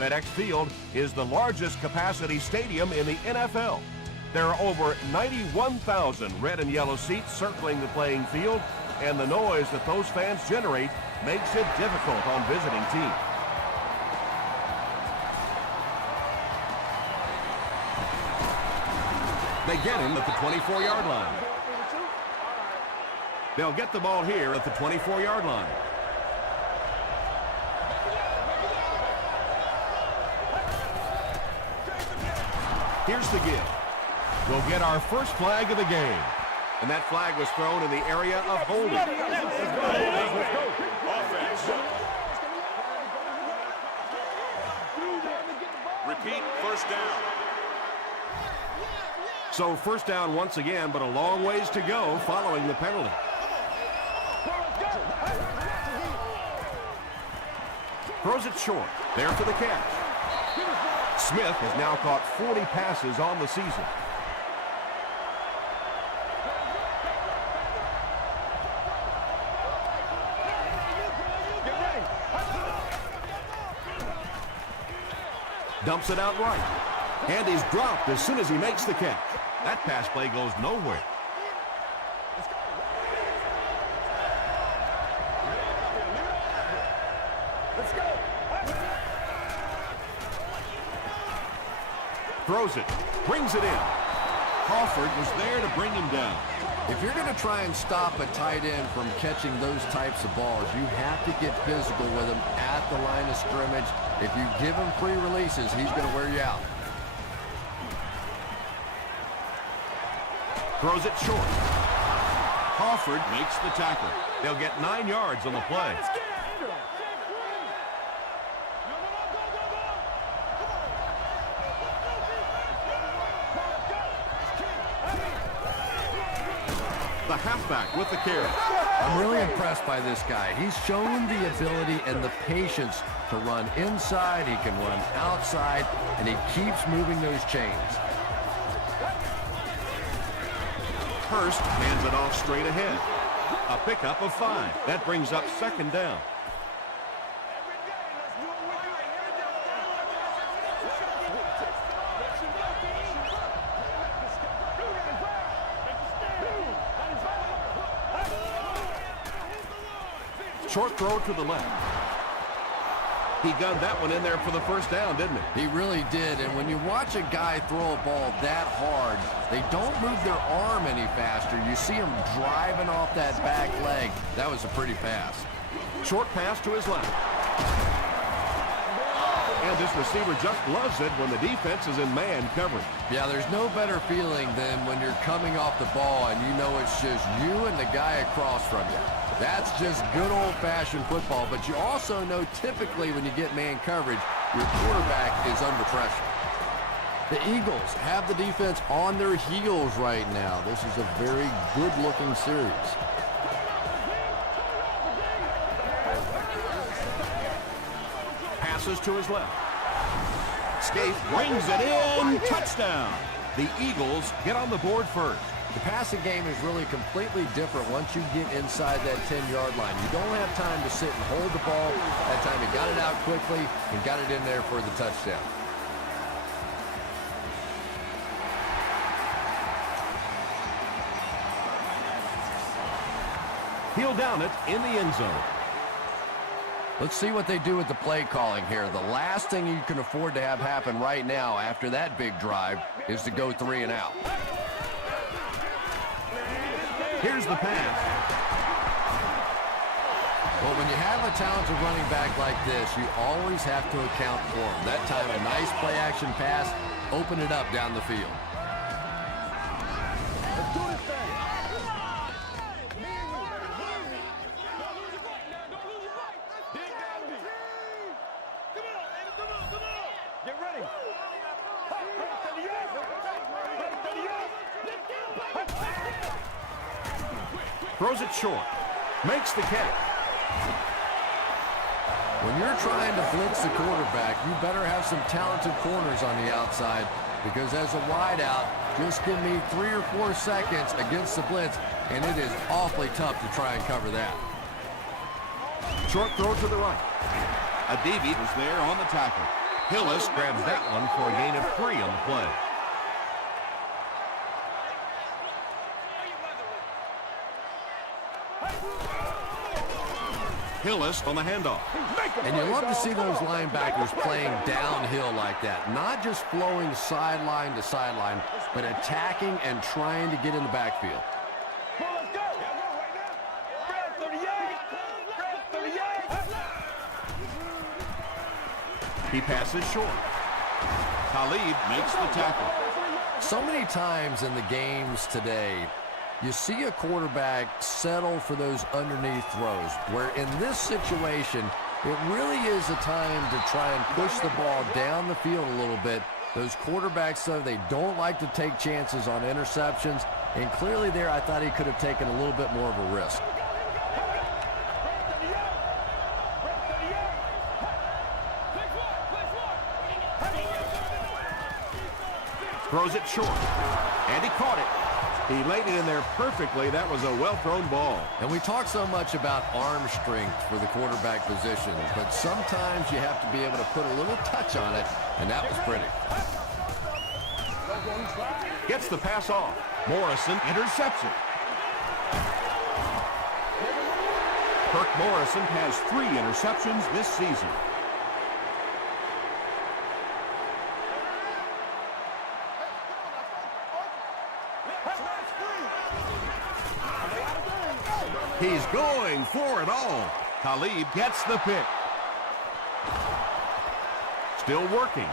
FedEx Field is the largest capacity stadium in the NFL. There are over 91,000 red and yellow seats circling the playing field, and the noise that those fans generate makes it difficult on visiting teams. They get him at the 24-yard line. They'll get the ball here at the 24-yard line. Here's the give. We'll get our first flag of the game. And that flag was thrown in the area of holding. Repeat, first down. So first down once again, but a long ways to go following the penalty. Throws it short. There for the catch. Smith has now caught 40 passes on the season. Dumps it out right. And he's dropped as soon as he makes the catch. That pass play goes nowhere. Throws it, brings it in. Crawford was there to bring him down. If you're going to try and stop a tight end from catching those types of balls, you have to get physical with him at the line of scrimmage. If you give him free releases, he's going to wear you out. Throws it short. Crawford makes the tackle. They'll get 9 yards on the play. The halfback with the carry. I'm really impressed by this guy. He's shown the ability and the patience to run inside. He can run outside, and he keeps moving those chains. Hurst hands it off straight ahead. A pickup of 5. That brings up second down. Short throw to the left. He gunned that one in there for the first down, didn't he? He really did, and when you watch a guy throw a ball that hard, they don't move their arm any faster. You see him driving off that back leg. That was a pretty pass. Short pass to his left. And this receiver just loves it when the defense is in man coverage. Yeah, there's no better feeling than when you're coming off the ball and you know it's just you and the guy across from you. That's just good old-fashioned football, but you also know typically when you get man coverage, your quarterback is under pressure. The Eagles have the defense on their heels right now. This is a very good-looking series. Passes to his left. Scaife brings it in. Touchdown. The Eagles get on the board first. The passing game is really completely different once you get inside that 10-yard line. You don't have time to sit and hold the ball. That time he got it out quickly and got it in there for the touchdown. He'll down it in the end zone. Let's see what they do with the play calling here. The last thing you can afford to have happen right now after that big drive is to go 3 and out. Here's the pass. Well, when you have a talented running back like this, you always have to account for him. That time, a nice play-action pass, open it up down the field. Let's do this thing. Get ready. Throws it short. Makes the catch. When you're trying to blitz the quarterback, you better have some talented corners on the outside, because as a wideout, just give me 3 or 4 seconds against the blitz, and it is awfully tough to try and cover that. Short throw to the right. Adibi was there on the tackle. Hillis grabs that one for a gain of 3 on the play. Hillis on the handoff. And you love to see those linebackers playing downhill like that. Not just flowing sideline to sideline, but attacking and trying to get in the backfield. Let's go. Brad, 38. Brad, 38. He passes short. Talib makes the tackle. So many times in the games today, you see a quarterback settle for those underneath throws, where in this situation, it really is a time to try and push the ball down the field a little bit. Those quarterbacks, though, they don't like to take chances on interceptions, and clearly there I thought he could have taken a little bit more of a risk. Throws it short, and he caught it. He laid it in there perfectly. That was a well-thrown ball. And we talk so much about arm strength for the quarterback position, but sometimes you have to be able to put a little touch on it, and that was pretty. Gets the pass off. Morrison intercepts it. Kirk Morrison has 3 interceptions this season. He's going for it all. Talib gets the pick. Still working.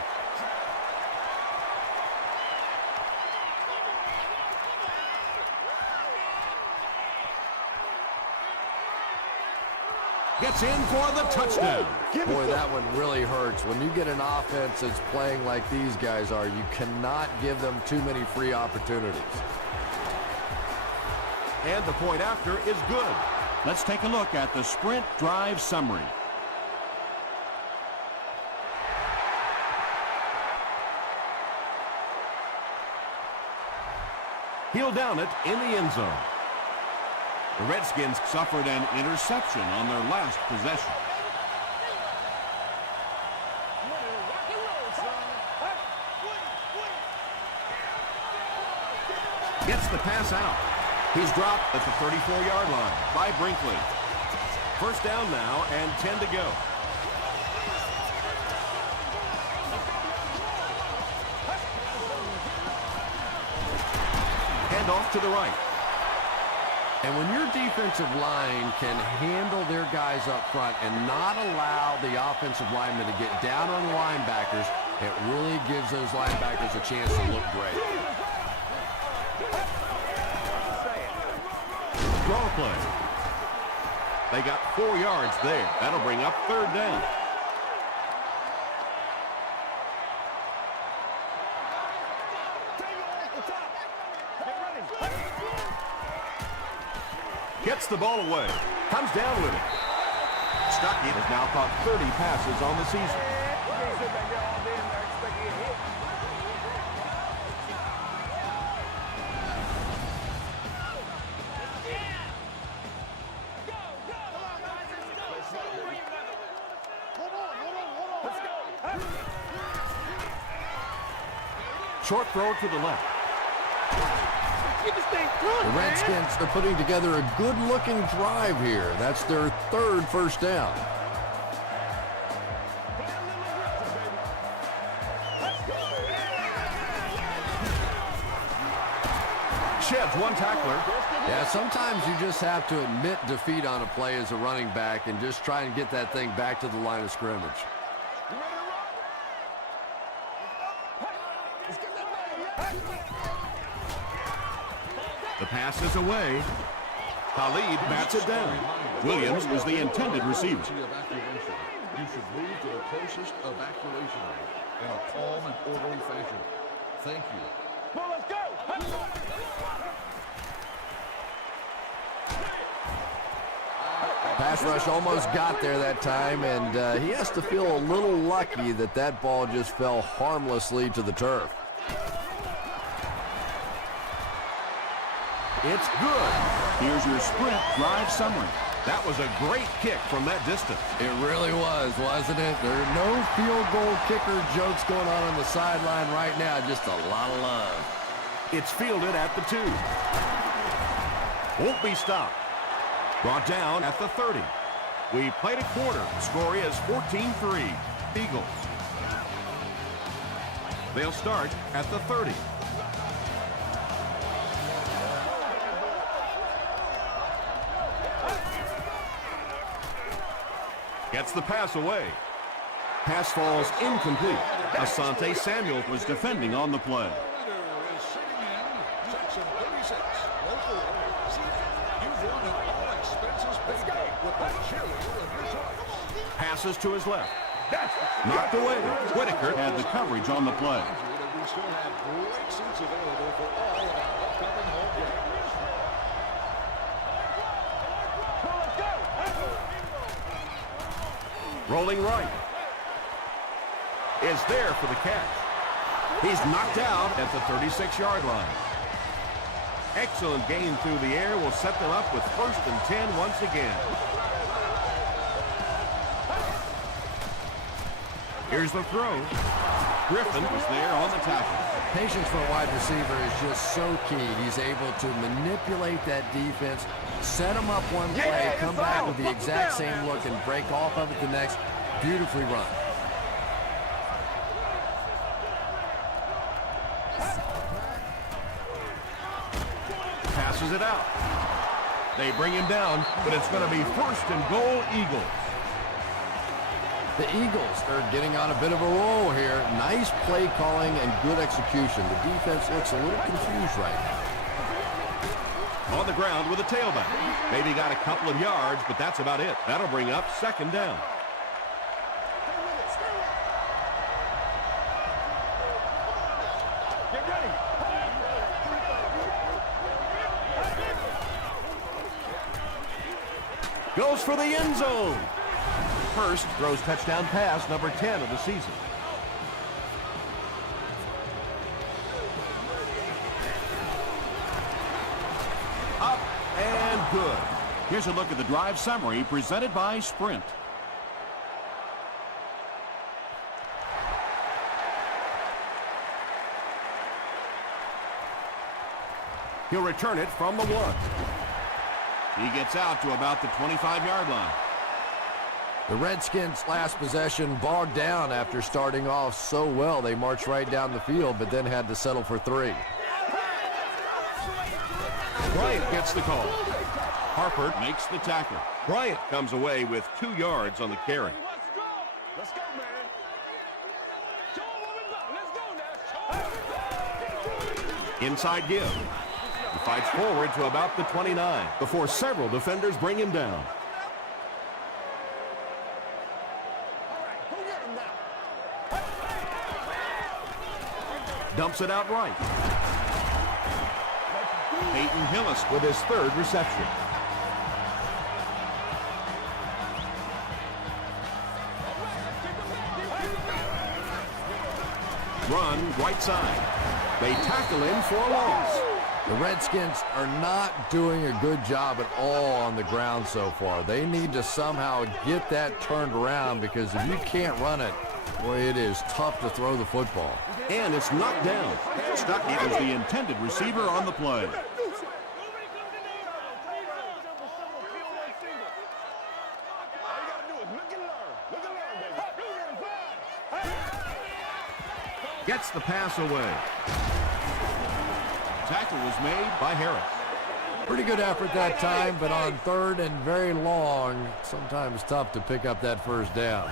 Gets in for the touchdown. Boy, that one really hurts. When you get an offense that's playing like these guys are, you cannot give them too many free opportunities. And the point after is good. Let's take a look at the sprint drive summary. He'll down it in the end zone. The Redskins suffered an interception on their last possession. Gets the pass out. He's dropped at the 34-yard line by Brinkley. First down now and 10 to go. Hand off to the right. And when your defensive line can handle their guys up front and not allow the offensive linemen to get down on the linebackers, it really gives those linebackers a chance to look great. Draw play. They got 4 yards there. That'll bring up third down. Gets the ball away. Comes down with it. Stuckey has now caught 30 passes on the season. Short throw to the left. The Redskins are putting together a good-looking drive here. That's their third first down. Sheds one tackler. Yeah, sometimes you just have to admit defeat on a play as a running back and just try and get that thing back to the line of scrimmage. The pass is away. Talib bats it down. Williams was the intended receiver. You should move to the closest evacuation area in a calm and orderly fashion. Thank you. Well, let's go. Pass rush almost got there that time, and he has to feel a little lucky that that ball just fell harmlessly to the turf. It's good. Here's your sprint drive summary. That was a great kick from that distance. It really was, wasn't it? There are no field goal kicker jokes going on the sideline right now. Just a lot of love. It's fielded at the 2. Won't be stopped. Brought down at the 30. We played a quarter. The score is 14-3. Eagles. They'll start at the 30. Gets the pass away. Pass falls incomplete. Asante Samuel was defending on the play. Is sitting in section 36. Local. You've won an all-expenses paid day with the cheerleader of your choice. Passes to his left. Knocked away. Whitaker had the coverage on the play. We still have great seats available for all of our upcoming home games. Rolling right. Is there for the catch. He's knocked out at the 36-yard line. Excellent gain through the air will set them up with 1st and 10 once again. Here's the throw. Griffin was there on the tackle. Patience for a wide receiver is just so key. He's able to manipulate that defense, set them up one play, come back with the exact same look, and break off of it the next. Beautifully run. Passes it out. They bring him down, but it's going to be 1st and goal, Eagles. The Eagles are getting on a bit of a roll here. Nice play calling and good execution. The defense looks a little confused right now. On the ground with a tailback. Maybe got a couple of yards, but that's about it. That'll bring up 2nd down. Get ready. Goes for the end zone. Hurst throws touchdown pass number 10 of the season. Up and good. Here's a look at the drive summary presented by Sprint. He'll return it from the 1. He gets out to about the 25-yard line. The Redskins' last possession bogged down after starting off so well. They marched right down the field, but then had to settle for 3. Bryant gets the call. Harper makes the tackle. Bryant comes away with 2 yards on the carry. Let's go, man. Show 'em what we got. Let's go now. Inside give. He fights forward to about the 29 before several defenders bring him down. Dumps it out right. Peyton Hillis with his 3rd reception. Run right side. They tackle him for a loss. The Redskins are not doing a good job at all on the ground so far. They need to somehow get that turned around, because if you can't run it, boy, it is tough to throw the football. And it's knocked down. Stuckey was the intended receiver on the play. Gets the pass away. Tackle was made by Harris. Pretty good effort that time, but on 3rd and very long, sometimes tough to pick up that 1st down.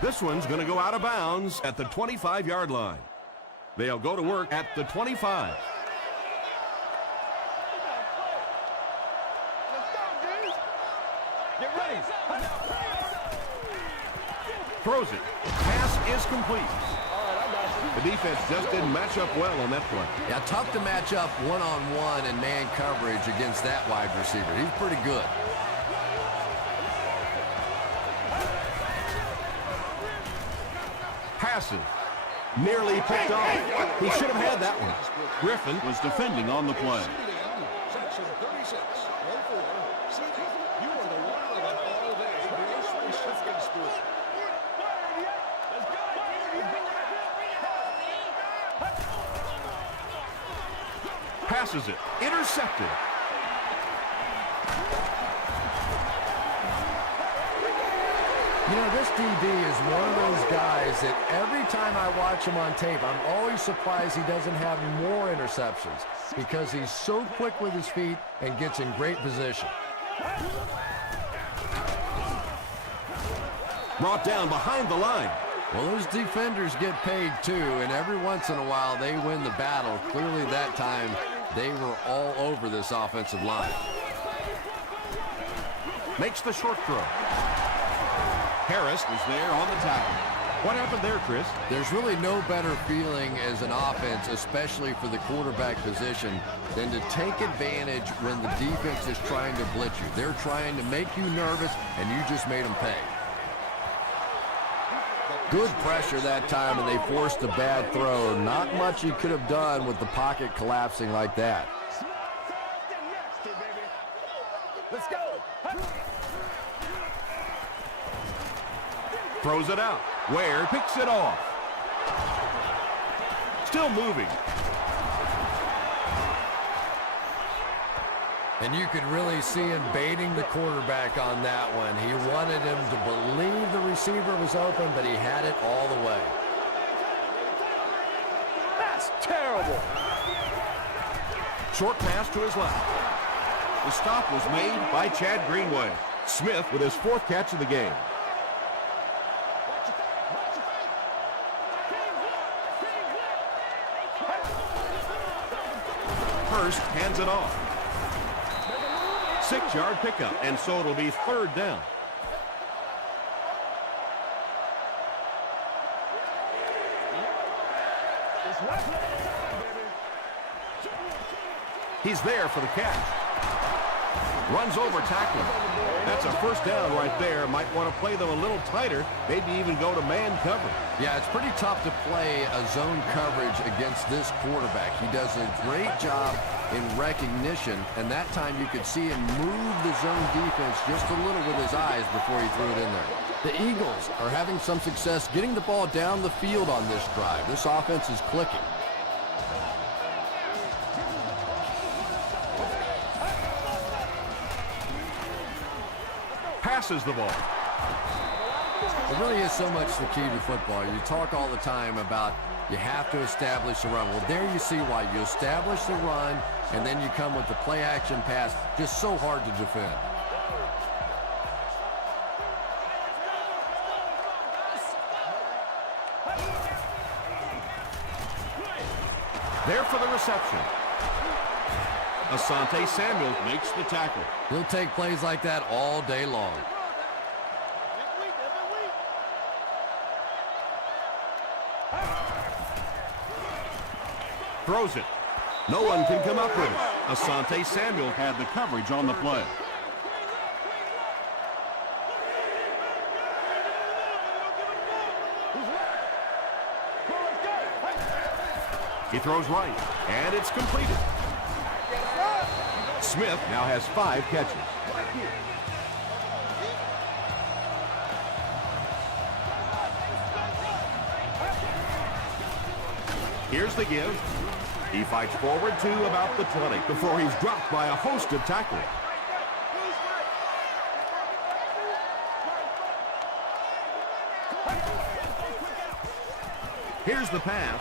This one's going to go out of bounds at the 25-yard line. They'll go to work at the 25. Get ready. Throws it. Pass is complete. The defense just didn't match up well on that play. Yeah, tough to match up one-on-one and man coverage against that wide receiver. He's pretty good. Passes. Nearly picked off. He should have had that one. Griffin was defending on the play. Section passes it. Intercepted. You know, this DB is one of those guys that every time I watch him on tape, I'm always surprised he doesn't have more interceptions because he's so quick with his feet and gets in great position. Brought down behind the line. Well, those defenders get paid too, and every once in a while they win the battle. Clearly that time they were all over this offensive line. Makes the short throw. Harris was there on the tackle. What happened there, Chris? There's really no better feeling as an offense, especially for the quarterback position, than to take advantage when the defense is trying to blitz you. They're trying to make you nervous, and you just made them pay. Good pressure that time, and they forced a bad throw. Not much he could have done with the pocket collapsing like that. Let's go. Throws it out. Ware picks it off. Still moving. And you could really see him baiting the quarterback on that one. He wanted him to believe the receiver was open, but he had it all the way. That's terrible. Short pass to his left. The stop was made by Chad Greenway. Smith with his 4th catch of the game. Hurst hands it off. 6-yard pickup, and so it'll be 3rd down. He's there for the catch. Runs over tackler. That's a 1st down right there. Might want to play them a little tighter, maybe even go to man cover. Yeah, it's pretty tough to play a zone coverage against this quarterback. He does a great job in recognition, and that time you could see him move the zone defense just a little with his eyes before he threw it in there. The Eagles are having some success getting the ball down the field on this drive. This offense is clicking. Passes the ball. It really is so much the key to football. You talk all the time about you have to establish the run. Well, there you see why. You establish the run, and then you come with the play-action pass. Just so hard to defend. There for the reception. Asante Samuel makes the tackle. He'll take plays like that all day long. Throws it. No one can come up with it. Asante Samuel had the coverage on the play. He throws right, and it's completed. Smith now has 5 catches. Here's the give. He fights forward to about the 20 before he's dropped by a host of tacklers. Here's the pass.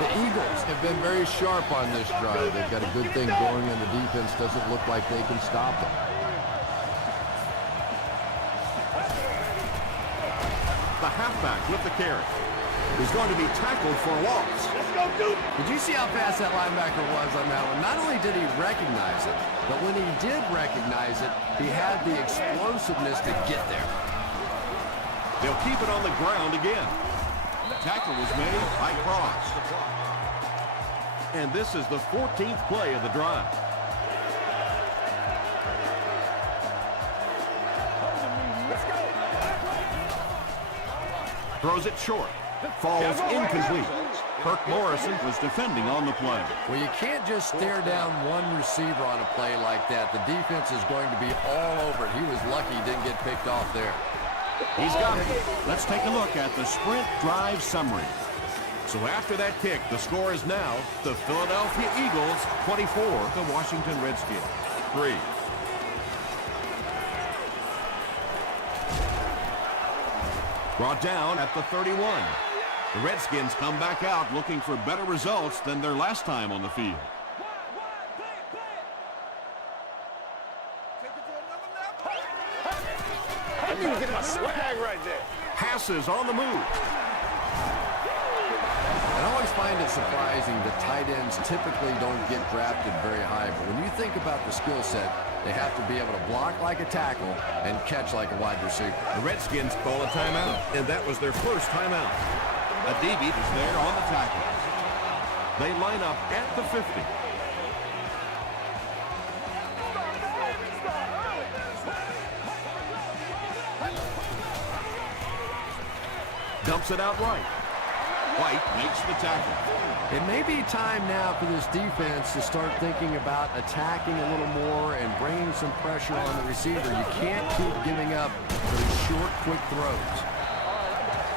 The Eagles have been very sharp on this drive. They've got a good thing going, and the defense doesn't look like they can stop them. The halfback with the carry. He's going to be tackled for a loss. Let's go, Duke. Did you see how fast that linebacker was on that one? Not only did he recognize it, but when he did recognize it, he had the explosiveness to get there. They'll keep it on the ground again. The tackle was made by Cross. And this is the 14th play of the drive. Throws it short. Falls incomplete. Kirk Morrison was defending on the play. Well, you can't just stare down one receiver on a play like that. The defense is going to be all over it. He was lucky he didn't get picked off there. He's got it. Let's take a look at the sprint drive summary. So after that kick, the score is now the Philadelphia Eagles 24, the Washington Redskins 3. Brought down at the 31. The Redskins come back out looking for better results than their last time on the field. I need to get my swag right there. Passes on the move. I always find it surprising that tight ends typically don't get drafted very high, but when you think about the skill set, they have to be able to block like a tackle and catch like a wide receiver. The Redskins call a timeout, and that was their first timeout. Adebe is there on the tackle. They line up at the 50. Dumps it out right. White makes the tackle. It may be time now for this defense to start thinking about attacking a little more and bringing some pressure on the receiver. You can't keep giving up those short, quick throws.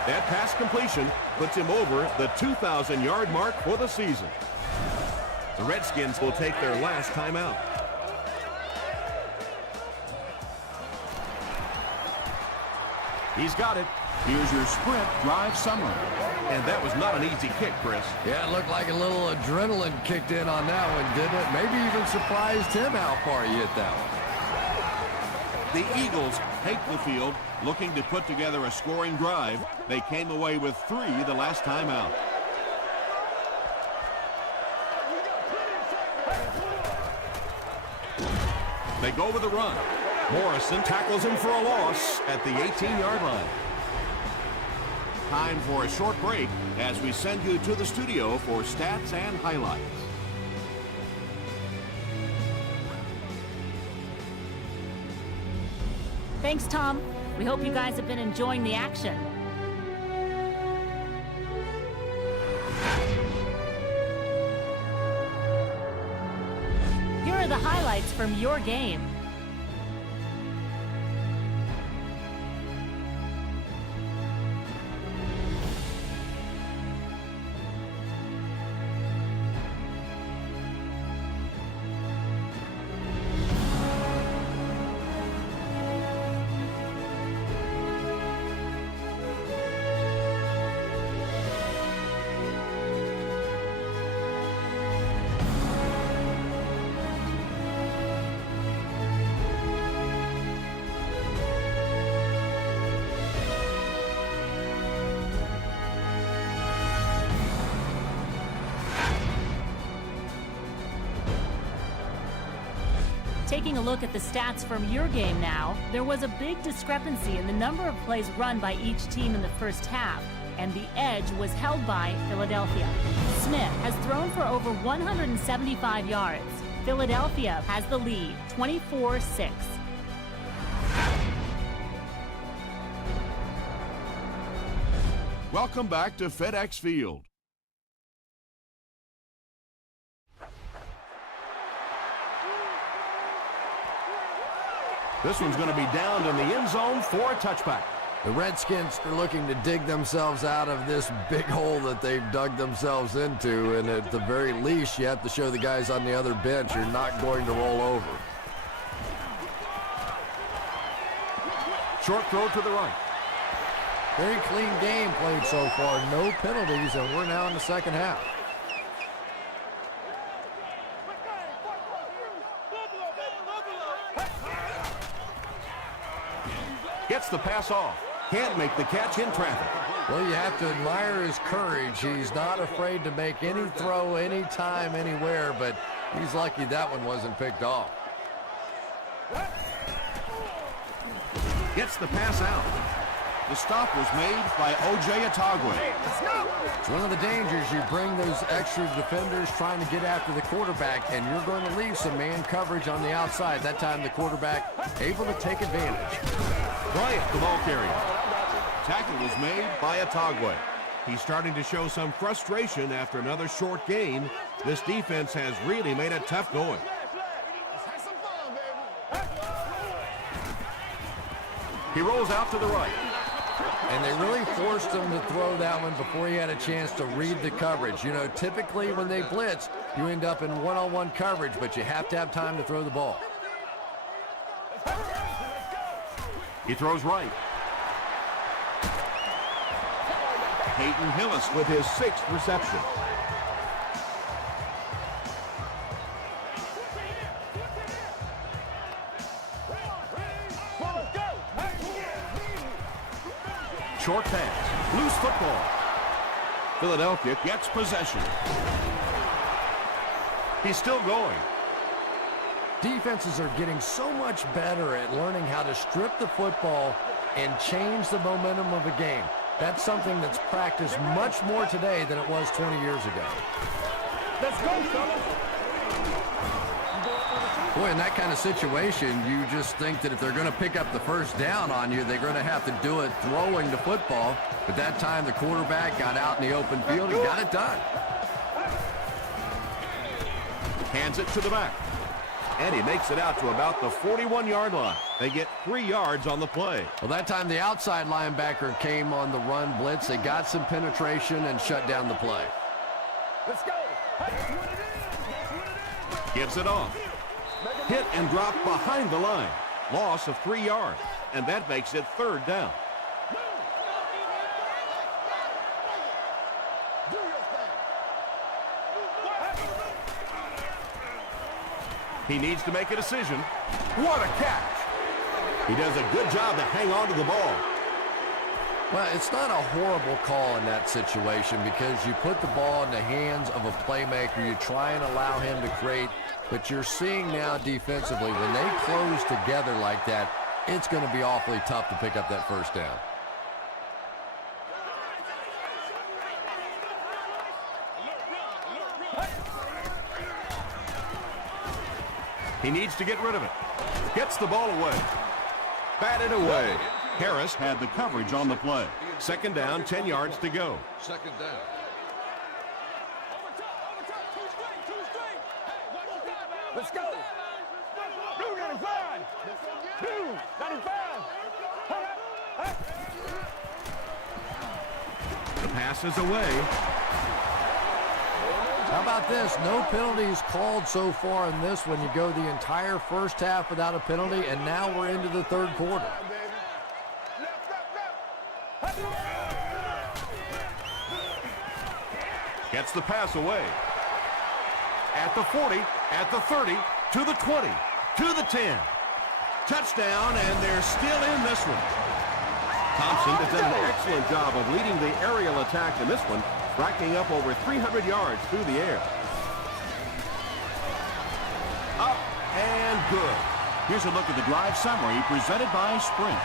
That pass completion puts him over the 2,000-yard mark for the season. The Redskins will take their last timeout. He's got it. Here's your sprint drive summary. And that was not an easy kick, Chris. Yeah, it looked like a little adrenaline kicked in on that one, didn't it? Maybe even surprised him how far he hit that one. The Eagles take the field, looking to put together a scoring drive. They came away with 3 the last time out. They go with a run. Morrison tackles him for a loss at the 18-yard line. Time for a short break as we send you to the studio for stats and highlights. Thanks, Tom. We hope you guys have been enjoying the action. Here are the highlights from your game. Taking a look at the stats from your game now, there was a big discrepancy in the number of plays run by each team in the first half, and the edge was held by Philadelphia. Smith has thrown for over 175 yards. Philadelphia has the lead, 24-6. Welcome back to FedEx Field. This one's going to be down in the end zone for a touchback. The Redskins are looking to dig themselves out of this big hole that they've dug themselves into, and at the very least, you have to show the guys on the other bench you're not going to roll over. Short throw to the right. Very clean game played so far, no penalties, and we're now in the second half. Gets the pass off. Can't make the catch in traffic. Well, you have to admire his courage. He's not afraid to make any throw, anytime, anywhere, but he's lucky that one wasn't picked off. Gets the pass out. The stop was made by O.J. Atagwe. It's one of the dangers. You bring those extra defenders trying to get after the quarterback, and you're going to leave some man coverage on the outside. That time the quarterback able to take advantage. Bryant, the ball carrier. Tackle was made by Atagwe. He's starting to show some frustration after another short gain. This defense has really made it tough going. He rolls out to the right. And they really forced him to throw that one before he had a chance to read the coverage. You know, typically when they blitz, you end up in one-on-one coverage, but you have to have time to throw the ball. He throws right. Peyton Hillis with his 6th reception. Short pass, loose football. Philadelphia gets possession. He's still going. Defenses are getting so much better at learning how to strip the football and change the momentum of a game. That's something that's practiced much more today than it was 20 years ago. Let's go, fellas. Boy, in that kind of situation, you just think that if they're going to pick up the first down on you, they're going to have to do it throwing the football. But that time, the quarterback got out in the open field and got it done. Hands it to the back. And he makes it out to about the 41-yard line. They get 3 yards on the play. Well, that time the outside linebacker came on the run blitz. They got some penetration and shut down the play. Let's go. That's what it is. That's what it is. Gives it off. Hit and drop behind the line. Loss of 3 yards. And that makes it 3rd down. He needs to make a decision. What a catch! He does a good job to hang on to the ball. Well, it's not a horrible call in that situation because you put the ball in the hands of a playmaker. You try and allow him to create. But you're seeing now defensively, when they close together like that, it's going to be awfully tough to pick up that first down. He needs to get rid of it. Gets the ball away. Batted away. Harris had the coverage on the play. 2nd down, 10 yards to go. 2nd down. Let's go. 295. 295. The pass is away. How about this? No penalties called so far in this one. You go the entire first half without a penalty, and now we're into the 3rd quarter. Gets the pass away. At the 40, at the 30, to the 20, to the 10. Touchdown, and they're still in this one. Thompson has done an excellent job of leading the aerial attack in this one, racking up over 300 yards through the air. Up and good. Here's a look at the drive summary presented by Sprint.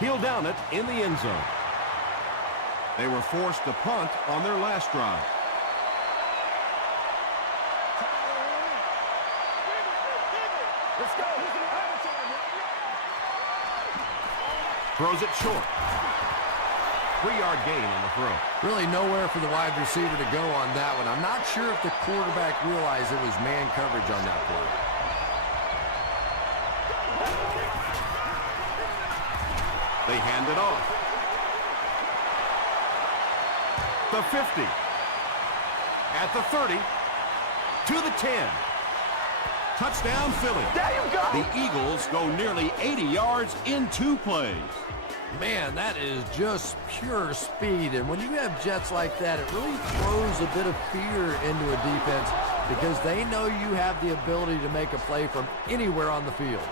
He'll down it in the end zone. They were forced to punt on their last drive. Let's go. Throws it short. 3-yard gain on the throw. Really nowhere for the wide receiver to go on that one. I'm not sure if the quarterback realized it was man coverage on that play. They hand it off. The 50. At the 30. To the 10. Touchdown, Philly. There you go. The Eagles go nearly 80 yards in 2 plays. Man, that is just pure speed. And when you have jets like that, it really throws a bit of fear into a defense because they know you have the ability to make a play from anywhere on the field.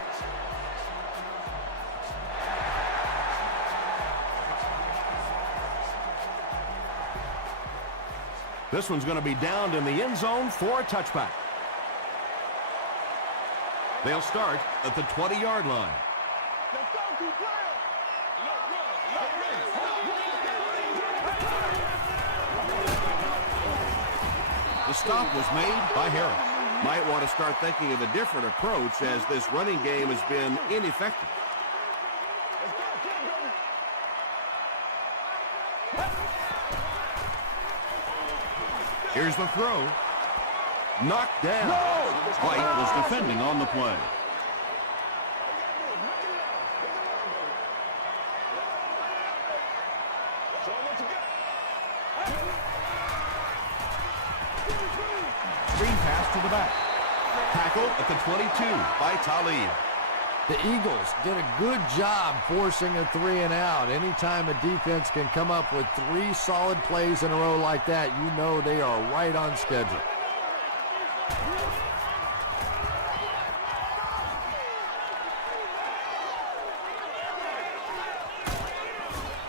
This one's going to be downed in the end zone for a touchback. They'll start at the 20-yard line. Let's go, keep playing. The stop was made by Harris. Might want to start thinking of a different approach as this running game has been ineffective. Here's the throw. Knocked down. White was defending on the play. Screen pass to the back. Tackle at the 22 by Talib. The Eagles did a good job forcing a 3-and-out. Anytime a defense can come up with 3 solid plays in a row like that, you know they are right on schedule.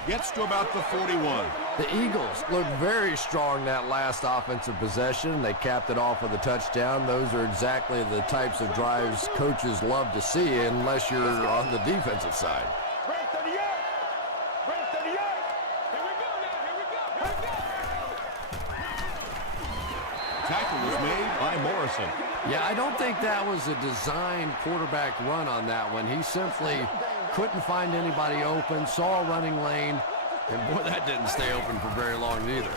Gets to about the 41. The Eagles looked very strong that last offensive possession. They capped it off with a touchdown. Those are exactly the types of drives coaches love to see unless you're on the defensive side. Break 38. Break 38. Here we go now. Here we go. Tackle was made by Morrison. Yeah, I don't think that was a designed quarterback run on that one. He simply couldn't find anybody open, saw a running lane, and boy, that didn't stay open for very long either.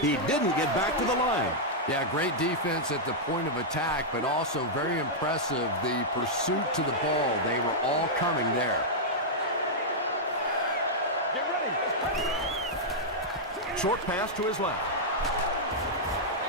He didn't get back to the line. Yeah, great defense at the point of attack, but also very impressive the pursuit to the ball. They were all coming there. Get ready. Short pass to his left.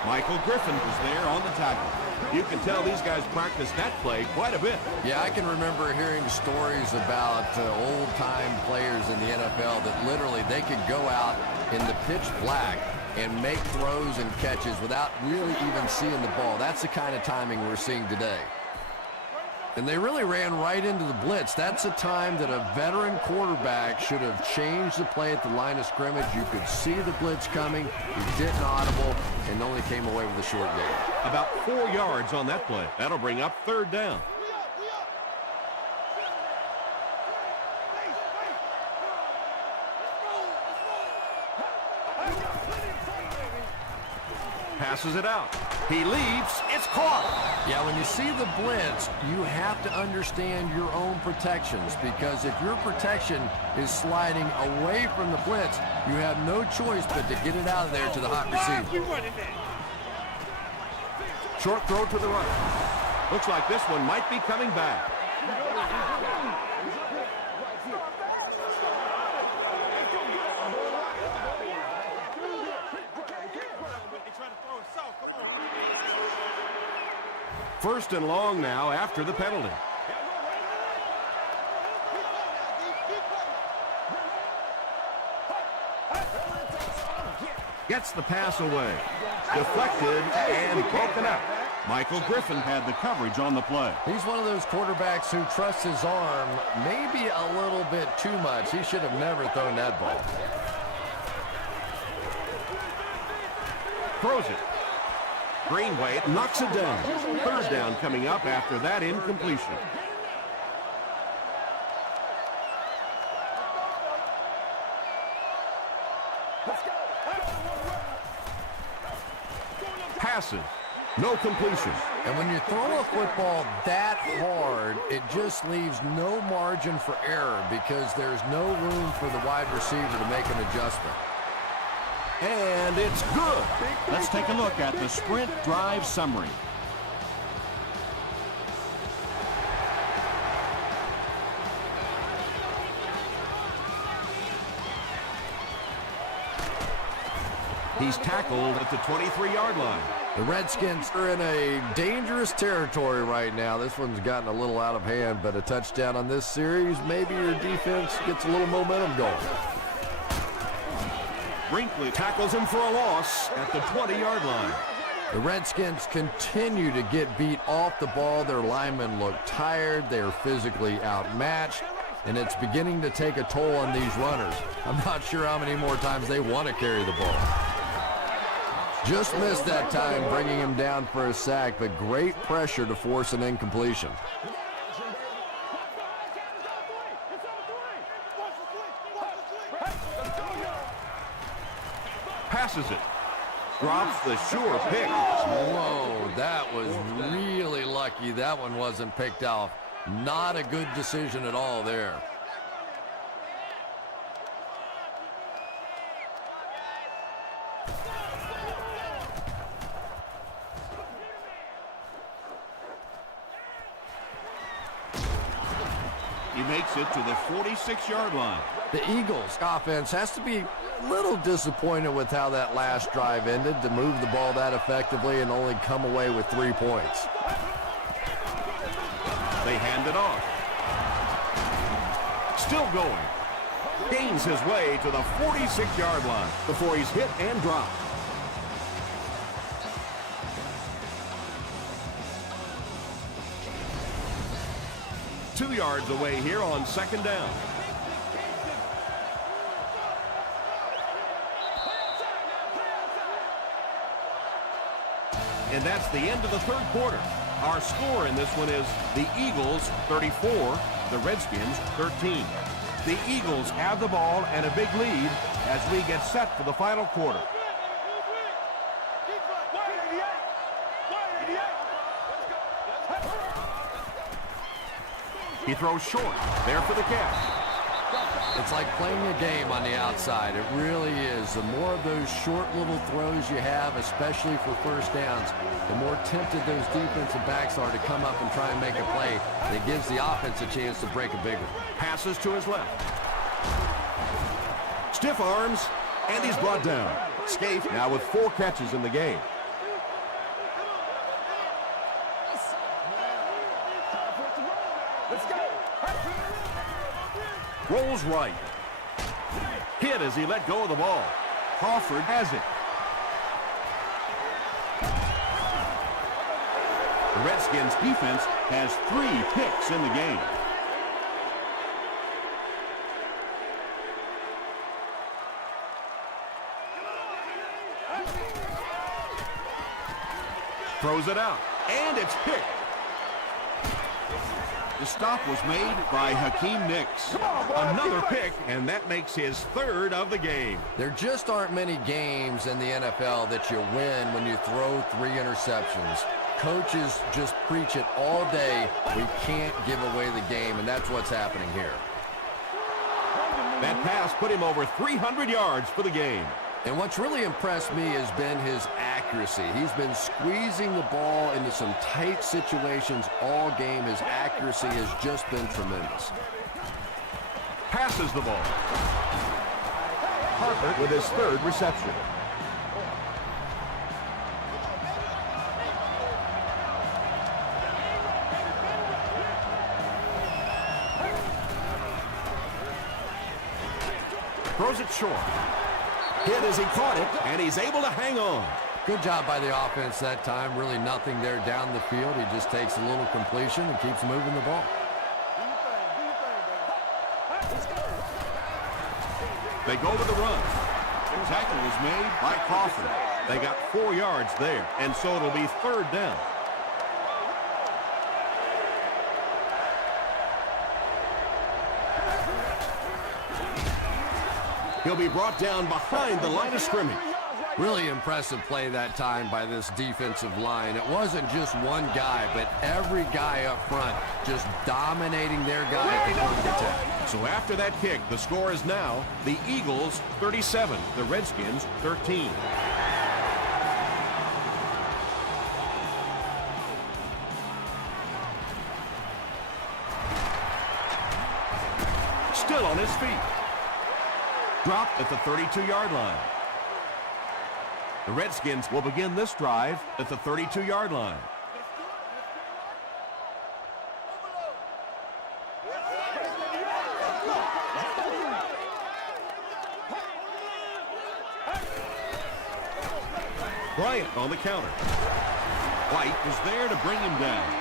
Michael Griffin was there on the tackle. You can tell these guys practiced that play quite a bit. Yeah, I can remember hearing stories about old-time players in the NFL that literally they could go out in the pitch black and make throws and catches without really even seeing the ball. That's the kind of timing we're seeing today. And they really ran right into the blitz. That's a time that a veteran quarterback should have changed the play at the line of scrimmage. You could see the blitz coming. He didn't audible and only came away with a short gain. About 4 yards on that play. That'll bring up 3rd down. Passes it out. He leaps. It's caught. Yeah, when you see the blitz, you have to understand your own protections, because if your protection is sliding away from the blitz, you have no choice but to get it out of there to the hot receiver. Short throw to the right. Looks like this one might be coming back. First and long now after the penalty. Gets the pass away. Deflected and broken up. Michael Griffin had the coverage on the play. He's one of those quarterbacks who trusts his arm maybe a little bit too much. He should have never thrown that ball. Throws it. Greenway knocks it down. 3rd down coming up after that incompletion. Passes. No completion. And when you throw a football that hard, it just leaves no margin for error because there's no room for the wide receiver to make an adjustment. And it's good. Let's take a look at the sprint drive summary. He's tackled at the 23-yard line. The Redskins are in a dangerous territory right now. This one's gotten a little out of hand, but a touchdown on this series, maybe your defense gets a little momentum going. Brinkley tackles him for a loss at the 20-yard line. The Redskins continue to get beat off the ball. Their linemen look tired. They're physically outmatched, and it's beginning to take a toll on these runners. I'm not sure how many more times they want to carry the ball. Just missed that time, bringing him down for a sack, but great pressure to force an incompletion. Passes it. Drops the sure pick. Whoa, that was really lucky. That one wasn't picked off. Not a good decision at all there. He makes it to the 46-yard line. The Eagles offense has to be a little disappointed with how that last drive ended to move the ball that effectively and only come away with 3 points. They hand it off. Still going. Gains his way to the 46-yard line before he's hit and dropped. Two yards away here on second down. And that's the end of the third quarter. Our score in this one is the Eagles 34, the Redskins 13. The Eagles have the ball and a big lead as we get set for the final quarter. He throws short, there for the catch. It's like playing a game on the outside. It really is. The more of those short little throws you have, especially for first downs, the more tempted those defensive backs are to come up and try and make a play. And it gives the offense a chance to break a big one. Passes to his left. Stiff arms, and he's brought down. Scaife now with 4 catches in the game. Rolls right. Hit as he let go of the ball. Crawford has it. The Redskins defense has 3 picks in the game. Throws it out, and it's picked. The stop was made by Hakeem Nicks. Another pick, and that makes his 3rd of the game. There just aren't many games in the NFL that you win when you throw 3 interceptions. Coaches just preach it all day. We can't give away the game, and that's what's happening here. That pass put him over 300 yards for the game. And what's really impressed me has been his accuracy. He's been squeezing the ball into some tight situations all game. His accuracy has just been tremendous. Passes the ball. Harper with his 3rd reception. Throws it short. Hit as he caught it, and he's able to hang on. Good job by the offense that time. Really nothing there down the field. He just takes a little completion and keeps moving the ball. They go to the run. The tackle was made by Crawford. They got 4 yards there, and so it'll be 3rd down. He'll be brought down behind the line of scrimmage. Really impressive play that time by this defensive line. It wasn't just one guy, but every guy up front just dominating their guy at the point of attack. So after that kick, the score is now the Eagles 37, the Redskins 13. Still on his feet. Dropped at the 32-yard line. The Redskins will begin this drive at the 32-yard line. Bryant on the counter. White is there to bring him down.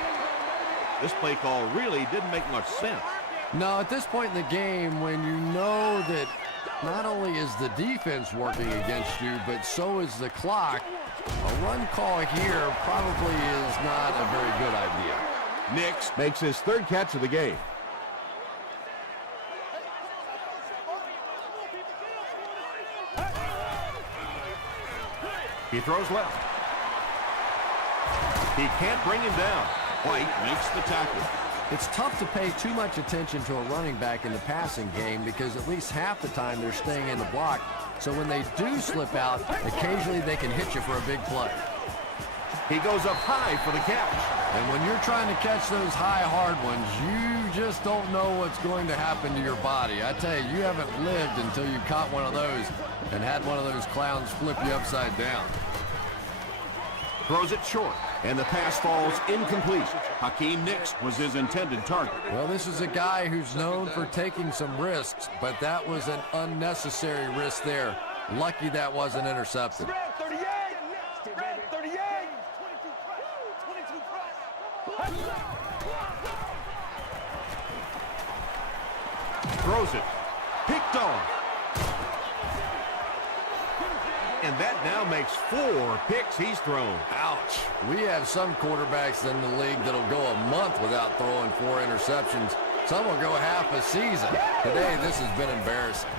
This play call really didn't make much sense. No, at this point in the game, when you know that not only is the defense working against you, but so is the clock, a run call here probably is not a very good idea. Nicks makes his 3rd catch of the game. He throws left. He can't bring him down. White makes the tackle. It's tough to pay too much attention to a running back in the passing game because at least half the time they're staying in the block. So when they do slip out, occasionally they can hit you for a big play. He goes up high for the catch. And when you're trying to catch those high, hard ones, you just don't know what's going to happen to your body. I tell you, you haven't lived until you caught one of those and had one of those clowns flip you upside down. Throws it short, and the pass falls incomplete. Hakeem Nicks was his intended target. Well, this is a guy who's known for taking some risks, but that was an unnecessary risk there. Lucky that wasn't intercepted. Spread 38. Spread 38. 22 press. Throws it. Picked off. And that now makes 4 picks he's thrown. Ouch. We have some quarterbacks in the league that'll go a month without throwing 4 interceptions. Some will go half a season. Today, this has been embarrassing.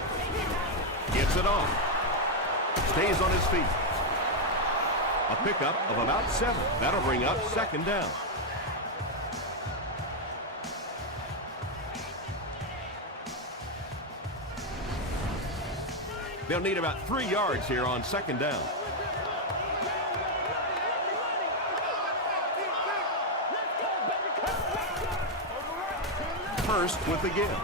Gets it off. Stays on his feet. A pickup of about 7. That'll bring up 2nd down. They'll need about 3 yards here on 2nd down. First with the give.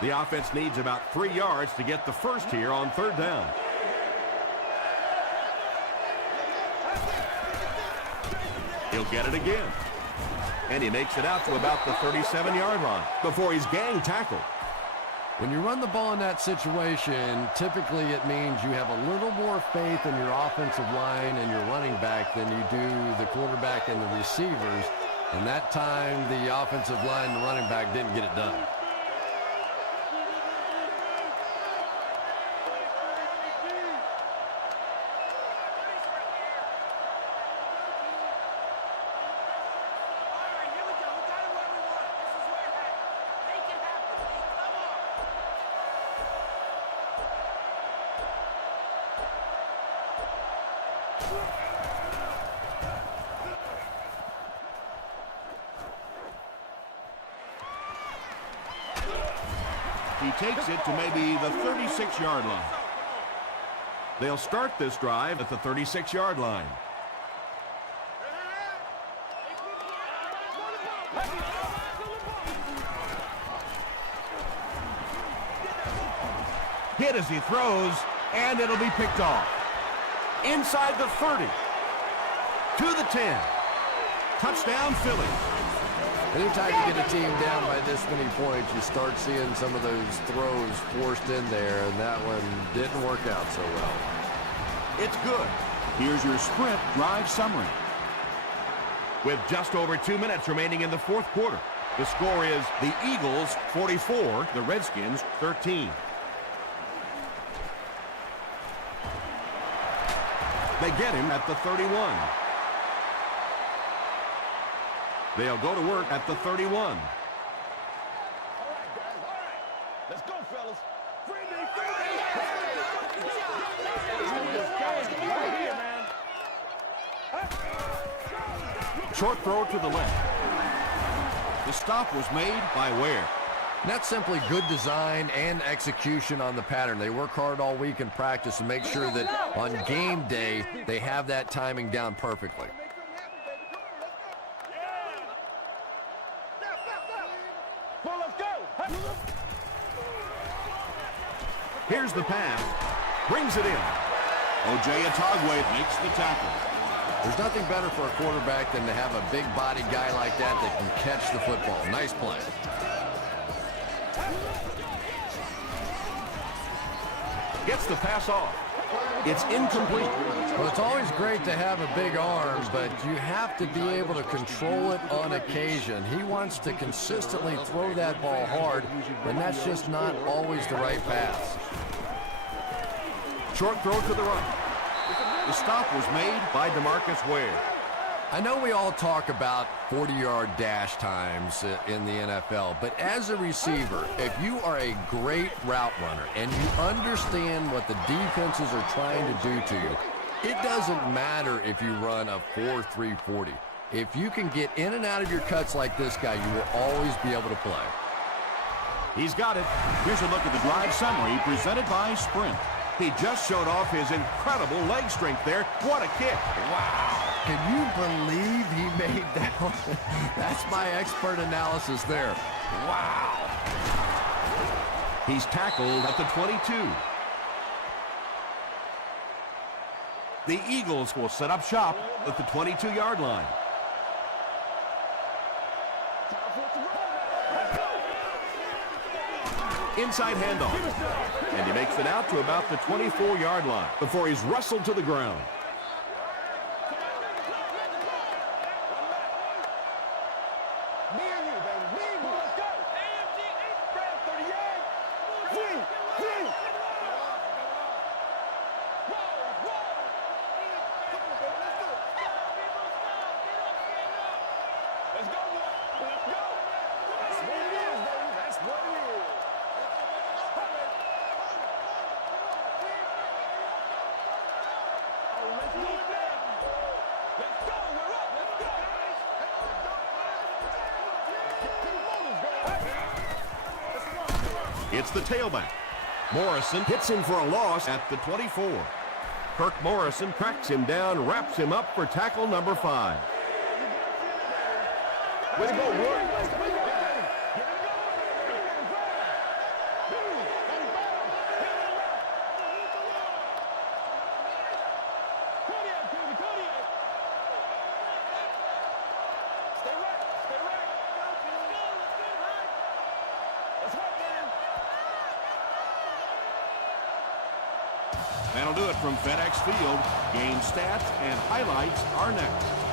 The offense needs about 3 yards to get the first here on 3rd down. He'll get it again. And he makes it out to about the 37-yard line before he's gang tackled. When you run the ball in that situation, typically it means you have a little more faith in your offensive line and your running back than you do the quarterback and the receivers. And that time, the offensive line and the running back didn't get it done. He takes it to maybe the 36-yard line. They'll start this drive at the 36-yard line. Hit as he throws, and it'll be picked off. Inside the 30. To the 10. Touchdown, Philly. Anytime you get a team down by this many points, you start seeing some of those throws forced in there, and that one didn't work out so well. It's good. Here's your Sprint drive summary. With just over 2 minutes remaining in the 4th quarter, the score is the Eagles 44, the Redskins 13. They get him at the 31. They'll go to work at the 31. All right, guys. All right. Let's go, fellas. Right here, man. Short throw to the left. The stop was made by Ware. And that's simply good design and execution on the pattern. They work hard all week in practice to make sure that on game day, they have that timing down perfectly. Well, let's go. Here's the pass. Brings it in. O.J. Atogwe makes the tackle. There's nothing better for a quarterback than to have a big-bodied guy like that that can catch the football. Nice play. Gets the pass off. It's incomplete. Well, it's always great to have a big arm, but you have to be able to control it on occasion. He wants to consistently throw that ball hard, and that's just not always the right pass. Short throw to the right. The stop was made By DeMarcus Ware. I know we all talk about 40-yard dash times in the NFL, but as a receiver, if you are a great route runner and you understand what the defenses are trying to do to you, it doesn't matter if you run a 4.3 40. If you can get in and out of your cuts like this guy, you will always be able to play. He's got it. Here's a look at the drive summary presented by Sprint. He just showed off his incredible leg strength there. What a kick. Wow. Can you believe he made that one? That's my expert analysis there. Wow. He's tackled at the 22. The Eagles will set up shop at the 22-yard line. Inside handoff. And he makes it out to about the 24-yard line before he's wrestled to the ground. It's the tailback. Morrison hits him for a loss at the 24. Kirk Morrison tracks him down, wraps him up for tackle number 5. Way to go, Roy. That'll do it from FedEx Field. Game stats and highlights are next.